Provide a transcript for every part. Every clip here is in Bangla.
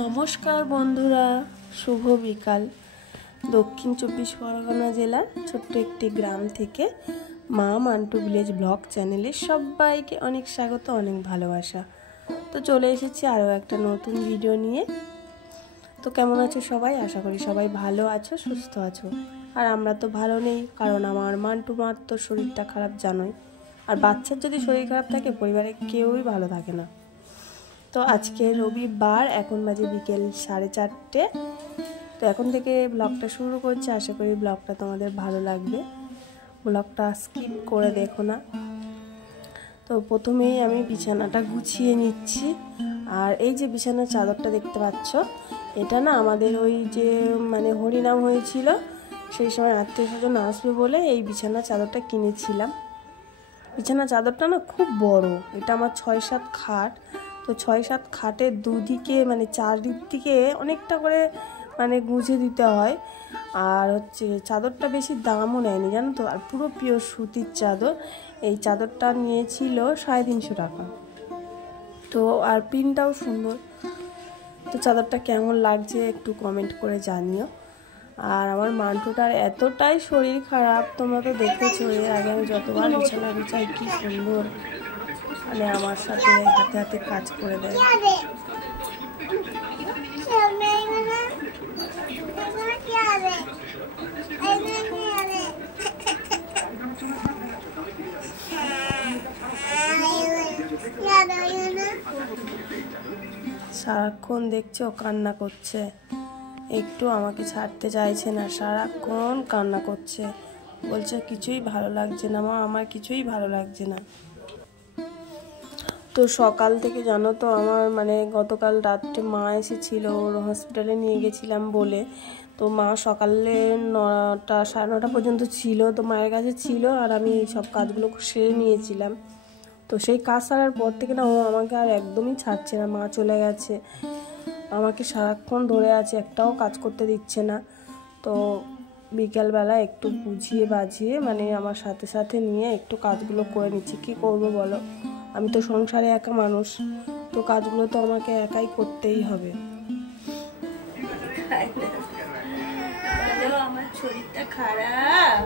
নমস্কার বন্ধুরা, শুভ বিকাল। দক্ষিণ 24 পরগনা জেলার ছোট্ট একটি গ্রাম থেকে মা মান্টু ভিলেজ ব্লগ চ্যানেলে সবাইকে অনেক স্বাগত, অনেক ভালোবাসা। তো চলে এসেছি আরও একটা নতুন ভিডিও নিয়ে। তো কেমন আছো সবাই? আশা করি সবাই ভালো আছো, সুস্থ আছো। আর আমরা তো ভালো নেই, কারণ আমার মান্টু মার তো শরীরটা খারাপ জানোই। আর বাচ্চার যদি শরীর খারাপ থাকে পরিবারে কেউই ভালো থাকে না। তো আজকে রবিবার, এখন বাজে বিকেল 4:30। তো এখন থেকে ব্লগটা শুরু করছি। আশা করি ব্লগটা তোমাদের ভালো লাগবে, ব্লগটা স্কিপ করে দেখো না। তো প্রথমেই আমি বিছানাটা গুছিয়ে নিচ্ছি। আর এই যে বিছানার চাদরটা দেখতে পাচ্ছ, এটা না আমাদের ওই যে হরিনাম হয়েছিল, সেই সময় আত্মীয়স্বজন আসবে বলে এই বিছানার চাদরটা কিনেছিলাম। বিছানার চাদরটা না খুব বড়, এটা আমার 6-7 খাট। তো 6-7 খাটের দুদিকে চারদিকে অনেকটা করে গুঁজে দিতে হয়। আর চাদরটা বেশি দামও নেয়নি জানো তো, আর পুরো পিওর সুতির চাদর। এই চাদরটা নিয়েছিল 350 টাকা। তো আর প্রিন্টটাও সুন্দর। তো চাদরটা কেমন লাগছে একটু কমেন্ট করে জানিও। আর আমার মান্টুটার এতটাই শরীর খারাপ, তোমরা তো দেখেছো এর আগে আমি যতবার বিছানা বিছাই কি সুন্দর আমার সাথে হাতে হাতে কাজ করে দেয়। সারাক্ষণ দেখছো কান্না করছে, একটু আমাকে ছাড়তে চাইছে না, সারাক্ষণ কান্না করছে, বলছে কিছুই ভালো লাগছে না মা, আমার কিছুই ভালো লাগছে না। তো সকাল থেকে জানো তো আমার গতকাল রাত্রে মা এসেছিল, ওর হসপিটালে নিয়ে গেছিলাম বলে। তো মা সকালে 9টা 9:30 পর্যন্ত ছিল, তো মায়ের কাছে ছিল। আর আমি সব কাজগুলো সেরে নিয়েছিলাম। তো সেই কাজ সারার পর থেকে না ও আমাকে আর একদমই ছাড়ছে না। মা চলে গেছে, আমাকে সারাক্ষণ ধরে আছে, একটাও কাজ করতে দিচ্ছে না। তো বিকালবেলা একটু বুঝিয়ে বাজিয়ে আমার সাথে সাথে নিয়ে একটু কাজগুলো করে নিচ্ছি। কী করবো বলো, আমি তো সংসারে একা মানুষ, তো কাজগুলো তো আমাকে একাই করতেই হবে। আমার শরীরটা খারাপ,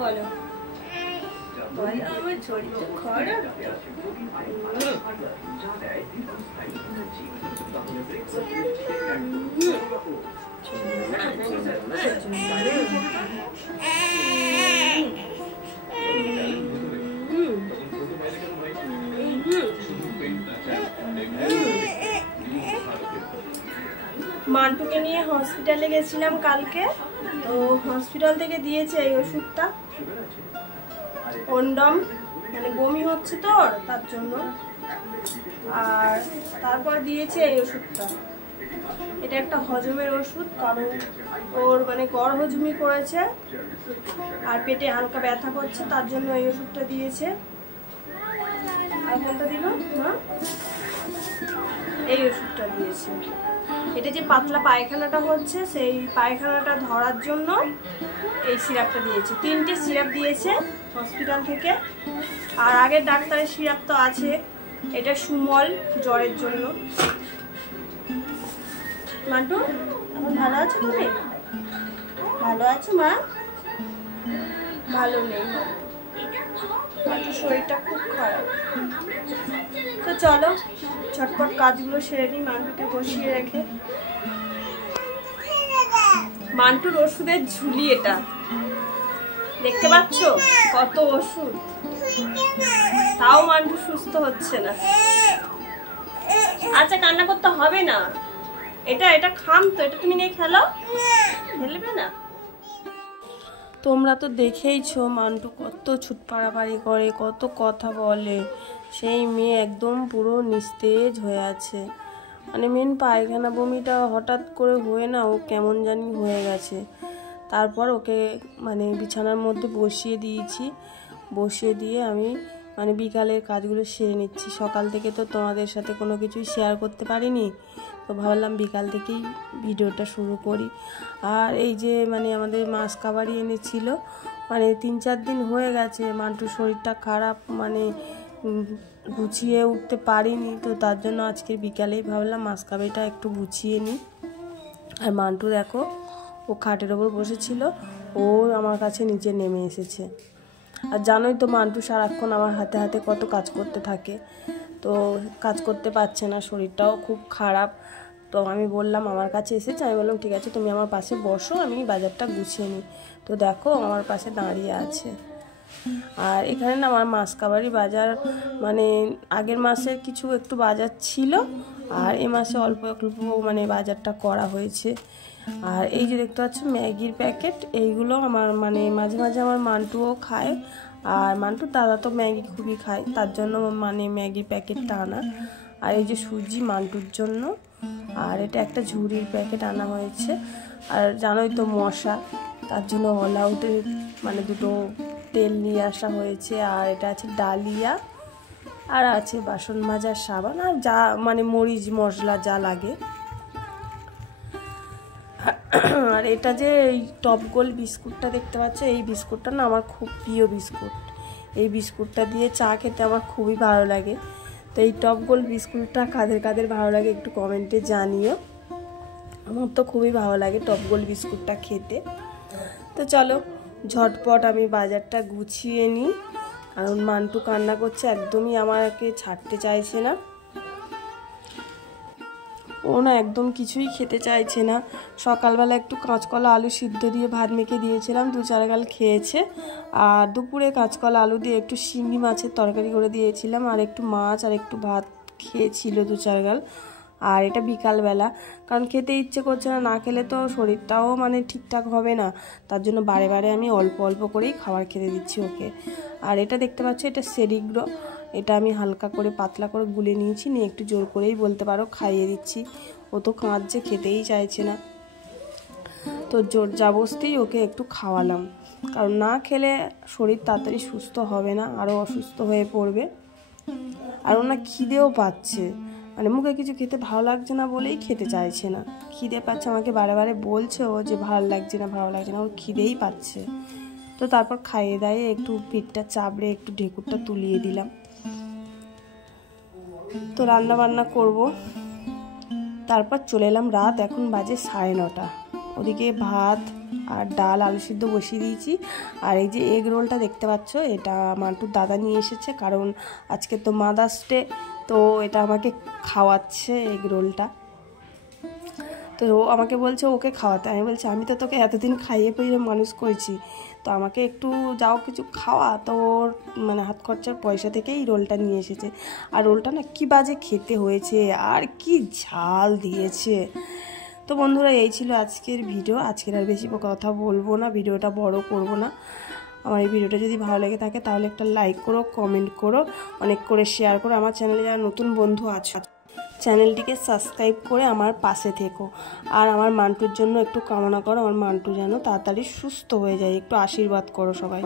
বলো বলো আমার শরীরটা খারাপ। মান্টুকে নিয়ে হসপিটালে গেছিলাম কালকে। তো হসপিটাল থেকে দিয়েছে এই ওষুধটা, কন্ডম, বমি হচ্ছে তো তার জন্য। আর তারপর দিয়েছে এই ওষুধটা, এটা একটা হজমের ওষুধ, কারণ ওর গড় হজমি করেছে আর পেটে হালকা ব্যথা করছে, তার জন্য এই ওষুধটা দিয়েছে। আর কোনটা দিল না, এই ওষুধটা দিয়েছে। এটা যে পাতলা পায়খানাটা হচ্ছে, সেই পায়খানাটা ধরার জন্য এই সিরাপটা দিয়েছে। 3টে সিরাপ দিয়েছে হসপিটাল থেকে। আর আগের ডাক্তারের সিরাপ তো আছে, এটা সুমল, জ্বরের জন্য। মান্টু এখন ভালো আছো তুমি? ভালো আছো মা? ভালো নেই, মান্টুর শরীরটা খুব খারাপ। তো চলো ঝটপট কাজগুলো সেরে নিই, মান্টুকে বসিয়ে রেখে। মান্টুর ওষুধের ঝুলি এটা, দেখতে পাচ্ছ কত ওষুধ, তাও মান্টু সুস্থ হচ্ছে না। আচ্ছা কান্না করতে হবে না, এটা এটা খাম তো, এটা তুমি নিয়ে খেলো, খেলবে না। তোমরা তো দেখেইছো মান্টু কত ছুট পাড়াপাড়ি করে, কত কথা বলে। সেই মেয়ে একদম পুরো নিস্তেজ হয়ে আছে। মেন পায়খানা বমিটা হঠাৎ করে হয়ে না ও কেমন জানি হয়ে গেছে। তারপর ওকে বিছানার মধ্যে বসিয়ে দিয়েছি, বসিয়ে দিয়ে আমি বিকালের কাজগুলো সেরে নিচ্ছি। সকাল থেকে তো তোমাদের সাথে কোনো কিছুই শেয়ার করতে পারিনি, তো ভাবলাম বিকাল থেকেই ভিডিওটা শুরু করি। আর এই যে আমাদের মাছ কাবারি এনেছিল, 3-4 দিন হয়ে গেছে। মান্টুর শরীরটা খারাপ, গুছিয়ে উঠতে পারিনি, তো তার জন্য আজকে বিকালেই ভাবলাম মাসকাবাইটা একটু গুছিয়ে নিই। আর মান্টু দেখো, ও খাটের ওপর বসেছিল, ও আমার কাছে নিচে নেমে এসেছে। আর জানোই তো মান্টু সারাক্ষণ আমার হাতে হাতে কত কাজ করতে থাকে, তো কাজ করতে পারছে না, শরীরটাও খুব খারাপ। তো আমি বললাম, আমার কাছে এসেছে, আমি বললাম ঠিক আছে তুমি আমার পাশে বসো, আমি বাজারটা গুছিয়ে নিই। তো দেখো আমার পাশে দাঁড়িয়ে আছে। আর এখানে না আমার মাসকাবারি বাজার, মানে আগের মাসের কিছু একটু বাজার ছিল, আর এ মাসে অল্প অল্প মানে বাজারটা করা হয়েছে। আর এই যে দেখতে পাচ্ছ ম্যাগির প্যাকেট, এইগুলো আমার মানে মাঝে মাঝে আমার মান্টুও খায়, আর মান্টুর দাদা তো ম্যাগি খুবই খায়, তার জন্য মানে ম্যাগির প্যাকেটটা আনা। আর এই যে সুজি মান্টুর জন্য, আর এটা একটা ঝুড়ির প্যাকেট আনা হয়েছে। আর জানোই তো মশা, তার জন্য অল আউটের মানে দুটো তেল নিয়ে আসা হয়েছে। আর এটা আছে ডালিয়া, আর আছে বাসন মাজার সাবান, আর যা মানে মরিচ মশলা যা লাগে। আর এটা যে এই টপ গোল বিস্কুটটা দেখতে পাচ্ছ, এই বিস্কুটটা না আমার খুব প্রিয় বিস্কুট। এই বিস্কুটটা দিয়ে চা খেতে আমার খুবই ভালো লাগে। তো এই টপ গোল বিস্কুটটা কাদের কাদের ভালো লাগে একটু কমেন্টে জানিও। আমার তো খুবই ভালো লাগে টপ গোল বিস্কুটটা খেতে। তো চলো ঝটপট আমি বাজারটা গুছিয়ে নিই, কারণ মান্টু কান্না করছে, একদমই আমাকে ছাড়তে চাইছে না। ও না একদম কিছুই খেতে চাইছে না। সকালবেলা একটু কাঁচকলা আলু সিদ্ধ দিয়ে ভাত মেখে দিয়েছিলাম, 2-4 গাল খেয়েছে। আর দুপুরে কাঁচকলা আলু দিয়ে একটু শিঙি মাছের তরকারি করে দিয়েছিলাম, আর একটু মাছ আর একটু ভাত খেয়েছিল 2-4 গাল। আর এটা বিকালবেলা, কারণ খেতে ইচ্ছে করছে না, না খেলে তো শরীরটাও মানে ঠিকঠাক হবে না, তার জন্য বারে বারে আমি অল্প অল্প করেই খাবার খেতে দিচ্ছি ওকে। আর এটা দেখতে পাচ্ছ, এটা সেরিগ্রো, এটা আমি হালকা করে পাতলা করে গুলে নিয়েছি, নিয়ে একটু জোর করেই বলতে পারো খাইয়ে দিচ্ছি। ও তো কাঁদছে, খেতেই চাইছে না, তো জোর জাবস্তিই ওকে একটু খাওয়ালাম, কারণ না খেলে শরীর তাড়াতাড়ি সুস্থ হবে না, আরও অসুস্থ হয়ে পড়বে। আর ওর না খিদেও পাচ্ছে, মানে মুখে কিছু খেতে ভালো লাগছে না বলেই খেতে চাইছে না। খিদে পাচ্ছে, আমাকে বারে বারে বলছে ও যে ভালো লাগছে না ভালো লাগছে না, ওর খিদেই পাচ্ছে। তো তারপর খাইয়ে দাইয়ে একটু পিঠটা চাপড়ে একটু ঢেকুরটা তুলিয়ে দিলাম। তো রান্না বান্না করব, তারপর চলে এলাম রাত, এখন বাজে 9:30। ওদিকে ভাত আর ডাল আলু সিদ্ধ বসিয়ে দিয়েছি। আর এই যে এগ রোলটা দেখতে পাচ্ছ, এটা মান্টুর দাদা নিয়ে এসেছে, কারণ আজকে তো মাদার্স ডে, তো এটা আমাকে খাওয়াচ্ছে এগ রোলটা। তো ও আমাকে বলছে ওকে খাওয়াতে, আমি বলছি আমি তো তোকে এতদিন খাইয়ে পইয়ে মানুষ করেছি, তো আমাকে একটু যাও কিছু খাওয়া। তো ওর মানে হাত খরচার পয়সা থেকেই রোলটা নিয়ে এসেছে। আর রোলটা না কি বাজে খেতে হয়েছে, আর কি ঝাল দিয়েছে। তো বন্ধুরা এই ছিল আজকের ভিডিও, আজকের আর বেশি কথা বলবো না, ভিডিওটা বড় করব না। আমার এই ভিডিওটা যদি ভালো লেগে থাকে তাহলে একটা লাইক করো, কমেন্ট করো, অনেক করে শেয়ার করো। আমার চ্যানেলে যারা নতুন বন্ধু আছে চ্যানেলটিকে সাবস্ক্রাইব করে আমার পাশে থেকো। আর আমার মান্টুর জন্য একটু কামনা করো, আমার মান্টু যেন তাড়াতাড়ি সুস্থ হয়ে যায়, একটু আশীর্বাদ করো সবাই।